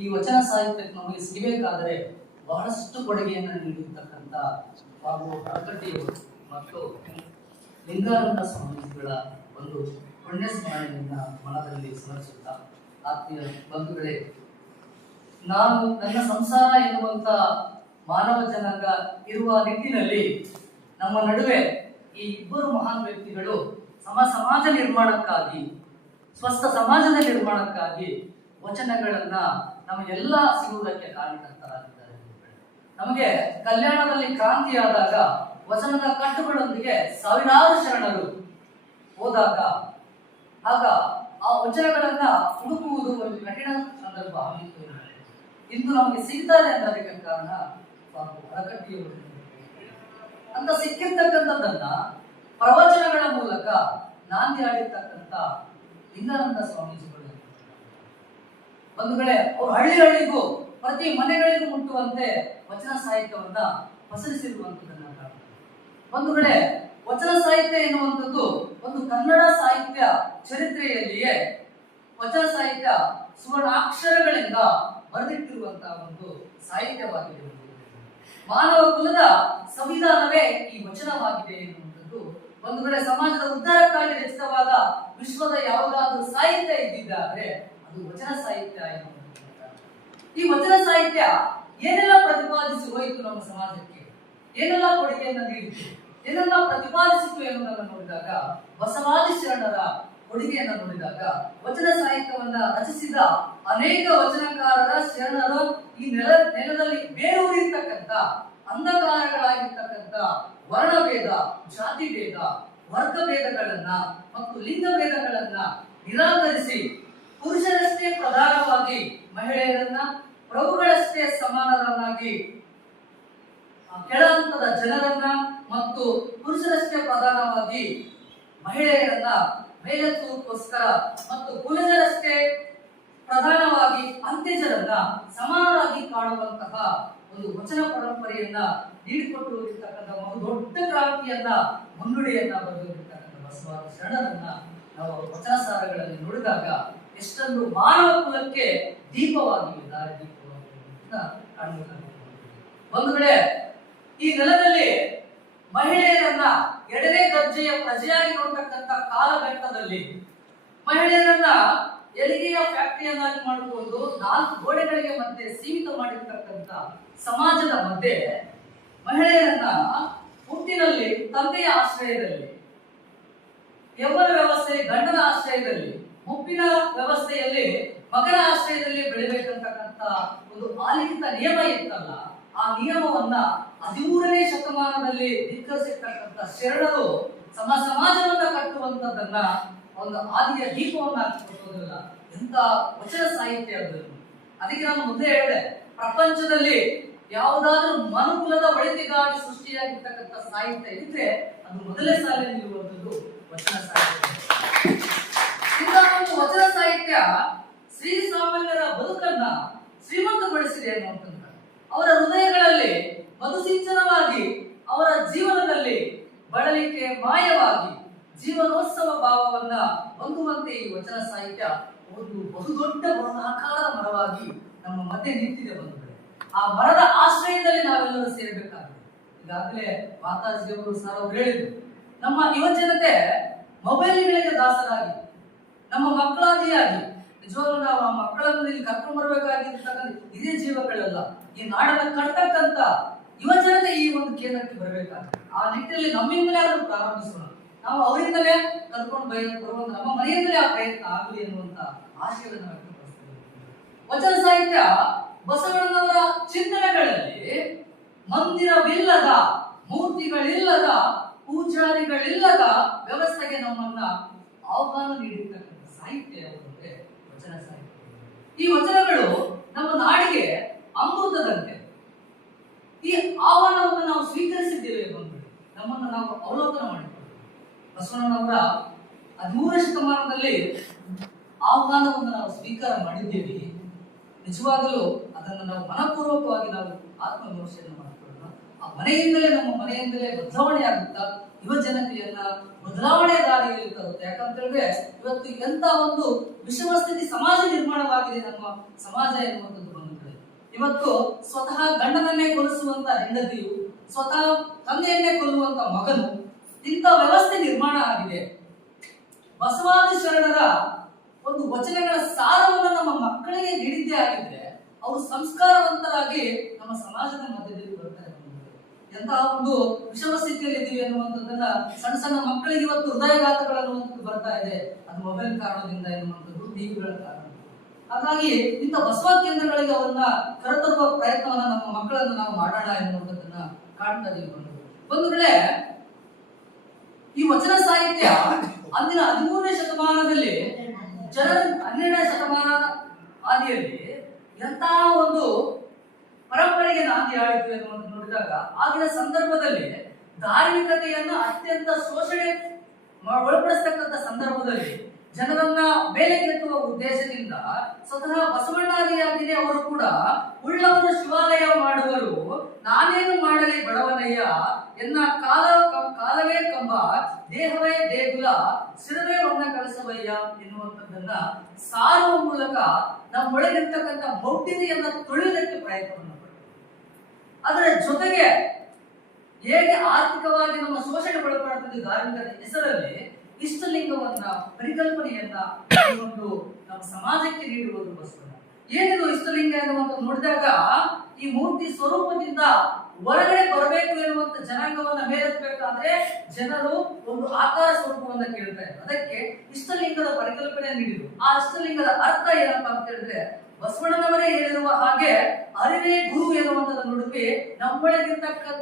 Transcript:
ಈ ವಚನ ಸಾಹಿತ್ಯಕ್ಕೆ ನಮಗೆ ಸಿಗಬೇಕಾದರೆ ಬಹಳಷ್ಟು ಕೊಡುಗೆಯನ್ನು ನೀಡಿರ್ತಕ್ಕಂಥ ಹಾಗೂ ಹರಕಟ್ಟಿಯವರು ಮತ್ತು ಲಿಂಗಾನಂದ ಸ್ವಾಮೀಜಿಗಳ ಒಂದು ಪುಣ್ಯ ಸ್ಮರಣೆಯನ್ನ ಮನದಲ್ಲಿ ಸ್ಮರಿಸುತ್ತಾ ಆತ್ಮೀಯ ಬಂಧುಗಳೇ, ನಾನು ನನ್ನ ಸಂಸಾರ ಎನ್ನುವಂತ ಮಾನವ ಜನಾಂಗ ಇರುವ ನಿಟ್ಟಿನಲ್ಲಿ ನಮ್ಮ ನಡುವೆ ಈ ಇಬ್ಬರು ಮಹಾನ್ ವ್ಯಕ್ತಿಗಳು ಸಮ ಸಮಾಜ ನಿರ್ಮಾಣಕ್ಕಾಗಿ, ಸ್ವಸ್ಥ ಸಮಾಜದ ನಿರ್ಮಾಣಕ್ಕಾಗಿ ವಚನಗಳನ್ನ ನಮಗೆಲ್ಲ ಸಿಗುವುದಕ್ಕೆ ಕಾರಣಕರ್ತರಾಗಿದ್ದಾರೆ ನಮಗೆ ಕಲ್ಯಾಣದಲ್ಲಿ ಕ್ರಾಂತಿಯಾದಾಗ ವಚನದ ಕಟ್ಟುಗಳೊಂದಿಗೆ ಸಾವಿರಾರು ಶರಣರು ಹೋದಾಗ, ಆಗ ಆ ವಚನಗಳನ್ನ ಹುಡುಕುವುದು ಒಂದು ಕಠಿಣ ಸಂದರ್ಭ ಆಗಿತ್ತು ಇಂದು ನಮಗೆ ಸಿಗ್ತಾರೆ ಅನ್ನೋದಕ್ಕೆ ಕಾರಣ ಅಂತ ಸಿಕ್ಕಿರ್ತಕ್ಕಂಥದ್ದನ್ನ ಪ್ರವಚನಗಳ ಮೂಲಕ ನಾಂದಿ ಆಡಿರ್ತಕ್ಕಂಥ ಲಿಂಗಾನಂದ ಸ್ವಾಮೀಜಿಗಳು ಕಡೆ ಅವರು ಹಳ್ಳಿ ಪ್ರತಿ ಮನೆಗಳಿಗೂ ಮುಟ್ಟುವಂತೆ ವಚನ ಸಾಹಿತ್ಯವನ್ನ ಪಸರಿಸಿರುವಂತದನ್ನ ಒಂದು ಕಡೆ ವಚನ ಸಾಹಿತ್ಯ ಎನ್ನುವಂಥದ್ದು ಒಂದು ಕನ್ನಡ ಸಾಹಿತ್ಯ ಚರಿತ್ರೆಯಲ್ಲಿಯೇ ವಚನ ಸಾಹಿತ್ಯ ಸುವರ್ಣಾಕ್ಷರಗಳಿಂದ ಬರೆದಿಟ್ಟಿರುವಂತಹ ಒಂದು ಸಾಹಿತ್ಯವಾಗಿದೆ. ಮಾನವ ಕುಲದ ಸಂವಿಧಾನವೇ ಈ ವಚನವಾಗಿದೆ ಎನ್ನುವಂಥದ್ದು ಒಂದು ಕಡೆ ಸಮಾಜದ ಉದ್ಧಾರಕ್ಕಾಗಿ ರಚಿತವಾದ ವಿಶ್ವದ ಯಾವುದಾದ್ರೂ ಸಾಹಿತ್ಯ ಇದ್ದಿದ್ದಾದ್ರೆ ಅದು ವಚನ ಸಾಹಿತ್ಯ ಈ ವಚನ ಸಾಹಿತ್ಯ ಏನೆಲ್ಲ ಪ್ರತಿಪಾದಿಸಿ ಹೋಯಿತು ನಮ್ಮ ಸಮಾಜಕ್ಕೆ? ಏನೆಲ್ಲ ಕೊಡುಗೆಯನ್ನು ನೀಡಿತು? ಏನೆಲ್ಲ ಪ್ರತಿಪಾದಿಸಿತು ಎನ್ನುವುದನ್ನು ನೋಡಿದಾಗ, ಬಸವಾದಿ ಶರಣರ ಕೊಡುಗೆಯನ್ನು ನೋಡಿದಾಗ, ವಚನ ಸಾಹಿತ್ಯವನ್ನ ರಚಿಸಿದ ಅನೇಕ ವಚನಕಾರರ ಶರಣರು ಈ ನೆಲ, ನೆಲದಲ್ಲಿ ಬೇರೂರಿರ್ತಕ್ಕಂಥ, ಅಂಧಕಾರಗಳಾಗಿರ್ತಕ್ಕಂಥ ವರ್ಣಭೇದ ಜಾತಿ ಭೇದ ವರ್ಗ ಭೇದಗಳನ್ನ ಮತ್ತು ಲಿಂಗ ಭೇದಗಳನ್ನ ನಿರಾಕರಿಸಿ ಪುರುಷರಷ್ಟೇ ಪ್ರಧಾನವಾಗಿ ಮಹಿಳೆಯರನ್ನ ಪ್ರಭುಗಳಷ್ಟೇ ಸಮಾನರನ್ನಾಗಿ ಕೆಳಹಂತದ ಕೆಳ ಜನರನ್ನ ಮತ್ತು ಪುರುಷರಷ್ಟೇ ಪ್ರಧಾನವಾಗಿ ಮಹಿಳೆಯರನ್ನ ಮೇಲೆತ್ತುವುದಕ್ಕೋಸ್ಕರ ಮತ್ತು ಪುರುಷರಷ್ಟೇ ಪ್ರಧಾನವಾಗಿ ಅಂತ್ಯಜರನ್ನ ಸಮಾನರಾಗಿ ಕಾಣುವಂತಹ ಒಂದು ವಚನ ಪರಂಪರೆಯನ್ನ ನೀಡಿಕೊಟ್ಟು ಹೋಗಿರ್ತಕ್ಕಂಥ ಒಂದು ದೊಡ್ಡ ಕ್ರಾಂತಿಯನ್ನ, ಮುನ್ನುಡಿಯನ್ನ ಬರೆದಿರ್ತಕ್ಕಂಥ ಬಸವಾದ ಶರಣರನ್ನ ನಾವು ವಚನ ಸಾರಗಳಲ್ಲಿ ನೋಡಿದಾಗ ಎಷ್ಟೊಂದು ಮಾನವ ಕುಲಕ್ಕೆ ದೀಪವಾಗಿ ದಾರಿ ದೀಪವಾಗಿ ಕಾಣಬೇಕಾಗುತ್ತೆ ಒಂದು ಕಡೆ ಈ ನೆಲದಲ್ಲಿ ಮಹಿಳೆಯರನ್ನ ಎರಡನೇ ದರ್ಜೆಯ ಪ್ರಜೆಯಾಗಿ ನೋಡ್ತಕ್ಕಂಥ ಕಾಲಘಟ್ಟದಲ್ಲಿ ಮಹಿಳೆಯರನ್ನ ಎಲ್ಲಿಗೆಯ ಫ್ಯಾಕ್ಟರಿಯನ್ನಾಗಿ ಮಾಡಿಕೊಂಡು ನಾಲ್ಕು ಗೋಡೆಗಳಿಗೆ ಮತ್ತೆ ಸೀಮಿತ ಮಾಡಿರ್ತಕ್ಕಂಥ ಸಮಾಜದ ಮಧ್ಯೆ ಮಹಿಳೆಯರನ್ನ ಹುಟ್ಟಿನಲ್ಲಿ ತಂದೆಯ ಆಶ್ರಯದಲ್ಲಿ, ಯೌವನ ವ್ಯವಸ್ಥೆ, ಗಂಡನ ಆಶ್ರಯದಲ್ಲಿ ಮುಪ್ಪಿನ ವ್ಯವಸ್ಥೆಯಲ್ಲಿ ಮಕರ ಆಶ್ರಯದಲ್ಲಿ ಬೆಳಿಬೇಕಂತಕ್ಕಂಥ ಒಂದು ಆಲಿಖಿತ ನಿಯಮ ಇತ್ತಲ್ಲ, ಆ ನಿಯಮವನ್ನ ಹದಿಮೂರನೇ ಶತಮಾನದಲ್ಲಿ ಧಿಕ್ಕರಿಸಿರ್ತಕ್ಕಂಥ ಶರಣರು ಸಮ ಸಮಾಜವನ್ನ ಕಟ್ಟುವಂತದ್ದನ್ನ ಒಂದು ಆದಿಯ ದೀಪವನ್ನ ಹಾಕಿಕೊಟ್ಟೋದಿಲ್ಲ ಎಂತ ವಚನ ಸಾಹಿತ್ಯ ಅದು. ಅದಕ್ಕೆ ನಾನು ಮುಂದೆ ಹೇಳಿದೆ, ಪ್ರಪಂಚದಲ್ಲಿ ಯಾವುದಾದ್ರೂ ಮನುಕುಲದ ಒಳಿತಿಗಾಗಿ ಸೃಷ್ಟಿಯಾಗಿರ್ತಕ್ಕಂಥ ಸಾಹಿತ್ಯ ಇದ್ರೆ ಅದು ಮೊದಲೇ ಸಾಲಿನಲ್ಲಿ ನಿಲ್ಲುವಂಥದ್ದು ವಚನ ಸಾಹಿತ್ಯ ಇಂಥ ಒಂದು ವಚನ ಸಾಹಿತ್ಯ ಶ್ರೀ ಸಾಮಾನ್ಯರ ಬದುಕನ್ನ ಶ್ರೀಮಂತಗೊಳಿಸಿದೆ ಅನ್ನುವಂಥದ್ದು ಅವರ ಹೃದಯಗಳಲ್ಲಿ ಮಧುಸಿಂಚನವಾಗಿ, ಅವರ ಜೀವನದಲ್ಲಿ ಬಳಲಿಕೆ ಮಾಯವಾಗಿ ಜೀವನೋತ್ಸವ ಭಾವವನ್ನ ಹೊಂದುವಂತೆ ಈ ವಚನ ಸಾಹಿತ್ಯ ಒಂದು ಬಹುದೊಡ್ಡ ಬೃಹದಾಕಾರದ ಮರವಾಗಿ ನಮ್ಮ ಮಧ್ಯೆ ನಿಂತಿದೆ ಬಂಧುಗಳೇ. ಆ ಮರದ ಆಶ್ರಯದಲ್ಲಿ ನಾವೆಲ್ಲರೂ ಸೇರಬೇಕಾಗಿದೆ. ಈಗಾಗಲೇ ಮಾತಾಜಿಯವರು ಸರ್ ಅವರು ಹೇಳಿದ್ರು, ನಮ್ಮ ಯುವಜನತೆ ಮೊಬೈಲ್ಗಳಿಗೆ ದಾಸರಾಗಿ ನಮ್ಮ ಮಕ್ಕಳಾದಿಯಾಗಿ ನಿಜವಾಗ್ಲೂ ನಾವು ಆ ಮಕ್ಕಳನ್ನು ಇಲ್ಲಿ ಕರ್ಕೊಂಡು ಬರಬೇಕಾಗಿರ್ತಕ್ಕಂಥ ಇದೇ ಜೀವಗಳೆಲ್ಲ ಈ ನಾಡನ್ನ ಯುವ ಯುವಜನತೆ ಈ ಒಂದು ಕೇಂದ್ರಕ್ಕೆ ಬರಬೇಕಾಗುತ್ತೆ. ಆ ನಿಟ್ಟಿನಲ್ಲಿ ನಮ್ಮಿಂದಲೇ ಅದನ್ನು ಪ್ರಾರಂಭಿಸೋಣ. ನಾವು ಅವರಿಂದಲೇ ಕರ್ಕೊಂಡು ಭಯ ಬರುವಂತ ನಮ್ಮ ಮನೆಯಿಂದಲೇ ಆ ಪ್ರಯತ್ನ ಆಗಲಿ ಅನ್ನುವಂತ ಆಶಯವನ್ನು ವ್ಯಕ್ತಪಡಿಸ್ತೇವೆ ವಚನ ಸಾಹಿತ್ಯ ಬಸವಣ್ಣನವರ ಚಿಂತನೆಗಳಲ್ಲಿ ಮಂದಿರವಿಲ್ಲದ, ಮೂರ್ತಿಗಳಿಲ್ಲದ, ಪೂಜಾರಿಗಳಿಲ್ಲದ ವ್ಯವಸ್ಥೆಗೆ ನಮ್ಮನ್ನ ಆಹ್ವಾನ ನೀಡಿರ್ತಕ್ಕಂಥ ಸಾಹಿತ್ಯ ಯಾವುದಂದ್ರೆ ವಚನ ಸಾಹಿತ್ಯ. ಈ ವಚನಗಳು ನಮ್ಮ ನಾಡಿಗೆ ಅಮೃತದಂತೆ. ಈ ಆಹ್ವಾನವನ್ನು ನಾವು ಸ್ವೀಕರಿಸಿದ್ದೇವೆ ಬಂದ್ಬಿಡಿ ನಮ್ಮನ್ನು ನಾವು ಅವಲೋಕನ ಮಾಡಿಕೊಳ್ಳೋಣ ಬಸವಣ್ಣನವರ ಹದಿಮೂರ ಶತಮಾನದಲ್ಲಿ ಆಹ್ವಾನವನ್ನು ನಾವು ಸ್ವೀಕಾರ ಮಾಡಿದ್ದೇವೆ. ನಿಜವಾಗಲೂ ಅದನ್ನು ನಾವು ಮನಪೂರ್ವಕವಾಗಿ ನಾವು ಆತ್ಮವಿಮರ್ಶೆಯನ್ನು ಮಾಡಿಕೊಳ್ಳೋಣ. ಆ ಮನೆಯಿಂದಲೇ ನಮ್ಮ ಮನೆಯಿಂದಲೇ ಬದಲಾವಣೆ ಆಗುತ್ತಾ ಯುವ ಜನತೆಯನ್ನ ಬದಲಾವಣೆ ದಾರಿಯಲ್ಲಿ ಹೇಳಿದ್ರೆ ಇವತ್ತು ಎಂತ ಒಂದು ವಿಷಮ ಸ್ಥಿತಿ ಸಮಾಜ ನಿರ್ಮಾಣವಾಗಿದೆ ನಮ್ಮ ಸಮಾಜ ಎನ್ನುವಂಥದ್ದು ಬಂಧುಗಳೇ ಇವತ್ತು ಸ್ವತಃ ಗಂಡನನ್ನೇ ಕೊಲಿಸುವಂತ ಹೆಂಡತಿಯು, ಸ್ವತಃ ತಂದೆಯನ್ನೇ ಕೊಲ್ಲುವಂತ ಮಗನು, ಇಂಥ ವ್ಯವಸ್ಥೆ ನಿರ್ಮಾಣ ಆಗಿದೆ. ಬಸವಾದಿ ಶರಣರ ಒಂದು ವಚನಗಳ ಸಾರವನ್ನು ನಮ್ಮ ಮಕ್ಕಳಿಗೆ ನೀಡಿದ್ದೇ ಆಗಿದ್ರೆ, ಅವರು ಸಂಸ್ಕಾರವಂತರಾಗಿ ನಮ್ಮ ಸಮಾಜದ ಮಧ್ಯದಲ್ಲಿ ಎಂತಹ ಒಂದು ವಿಷಮ ಸ್ಥಿತಿಯಲ್ಲಿ ಇದ್ದೀವಿ ಅನ್ನುವಂಥದ್ದನ್ನ ಸಣ್ಣ ಸಣ್ಣ ಮಕ್ಕಳಿಗೆ ಇವತ್ತು ಹೃದಯಘಾತಗಳು ಅನ್ನುವಂಥದ್ದು ಬರ್ತಾ ಇದೆ. ಅದು ಮೊಬೈಲ್ ಕಾರಣದಿಂದ ಎನ್ನುವಂಥದ್ದು, ಟಿವಿಗಳ ಕಾರಣ ಹಾಗಾಗಿ ಇಂಥ ಬಸವ ಕೇಂದ್ರಗಳಿಗೆ ಅವರನ್ನ ಕರೆತರುವ ಪ್ರಯತ್ನವನ್ನ ನಮ್ಮ ಮಕ್ಕಳನ್ನು ನಾವು ಮಾಡೋಣ ಎನ್ನುವಂಥದ್ದನ್ನ ಕಾಣ್ತಾ ಇದೀವಿ ಒಂದು ವೇಳೆ ಈ ವಚನ ಸಾಹಿತ್ಯ ಅಂದಿನ ಹದಿಮೂರನೇ ಶತಮಾನದಲ್ಲಿ ಜನರ ಹನ್ನೆರಡನೇ ಶತಮಾನ ಆದಿಯಲ್ಲಿ ಎಂತಹ ಒಂದು ಪರಂಪರೆಗೆ ನಾಂದಿ ಆಯಿತು ಎನ್ನುವಂತ ನೋಡಿದಾಗ ಆಗಿನ ಸಂದರ್ಭದಲ್ಲಿ ಧಾರ್ಮಿಕತೆಯನ್ನು ಅತ್ಯಂತ ಶೋಷಣೆ ಒಳಪಡಿಸ್ತಕ್ಕಂಥ ಸಂದರ್ಭದಲ್ಲಿ ಜನರನ್ನ ಮೇಲೆಗೆತ್ತುವ ಉದ್ದೇಶದಿಂದ ಸ್ವತಃ ಬಸವಣ್ಣಾದಿಯಾಗಿದೆ ಅವರು ಕೂಡ ಉಳ್ಳವರ ಶಿವಾಲಯ ಮಾಡುವರು, ನಾನೇನು ಮಾಡಲಿ ಬಡವನಯ್ಯ, ಎನ್ನ ಕಾಲ ಕಾಲವೇ ಕಂಬ, ದೇಹವೇ ದೇಗುಲ ಶಿರವೇ ಒನ್ನ ಕಳಿಸವಯ್ಯ ಎನ್ನುವಂಥದ್ದನ್ನ ಸಾರುವ ಮೂಲಕ ನಮ್ಮೊಳಗಿರ್ತಕ್ಕಂಥ ಮೌಢ್ಯತೆಯನ್ನ ತೊಳೆಯುವುದಕ್ಕೆ ಪ್ರಯತ್ನವನ್ನು ಅದರ ಜೊತೆಗೆ ಹೇಗೆ ಆರ್ಥಿಕವಾಗಿ ನಮ್ಮ ಶೋಷಣೆ ಒಳಪಡುತ್ತದೆ ಧಾರ್ಮಿಕತೆ ಹೆಸರಲ್ಲಿ ಇಷ್ಟಲಿಂಗವನ್ನ ಪರಿಕಲ್ಪನೆಯನ್ನ ಒಂದು ನಮ್ಮ ಸಮಾಜಕ್ಕೆ ನೀಡುವುದು ಬಸವಣ್ಣ ಏನಿದು ಇಷ್ಟಲಿಂಗ ಎನ್ನುವಂತ ನೋಡಿದಾಗ ಈ ಮೂರ್ತಿ ಸ್ವರೂಪದಿಂದ ಹೊರಗಡೆ ಬರಬೇಕು ಎನ್ನುವಂತ ಜನಾಂಗವನ್ನ ಮೇಲೆತ್ತಬೇಕಾದ್ರೆ ಜನರು ಒಂದು ಆಕಾರ ಸ್ವರೂಪವನ್ನ ಕೇಳ್ತಾ ಇದ್ರು ಅದಕ್ಕೆ ಇಷ್ಟಲಿಂಗದ ಪರಿಕಲ್ಪನೆ ನೀಡಿದ್ರು. ಆ ಇಷ್ಟಲಿಂಗದ ಅರ್ಥ ಏನಪ್ಪಾ ಅಂತ ಹೇಳಿದ್ರೆ ಬಸವಣ್ಣನವರೇ ಹೇಳಿರುವ ಹಾಗೆ ಅರಿವೇ ಗುರು ಎನ್ನುವಂಥದ್ದು ನುಡುಪಿ ನಮ್ಮೊಳಗಿರ್ತಕ್ಕಂಥ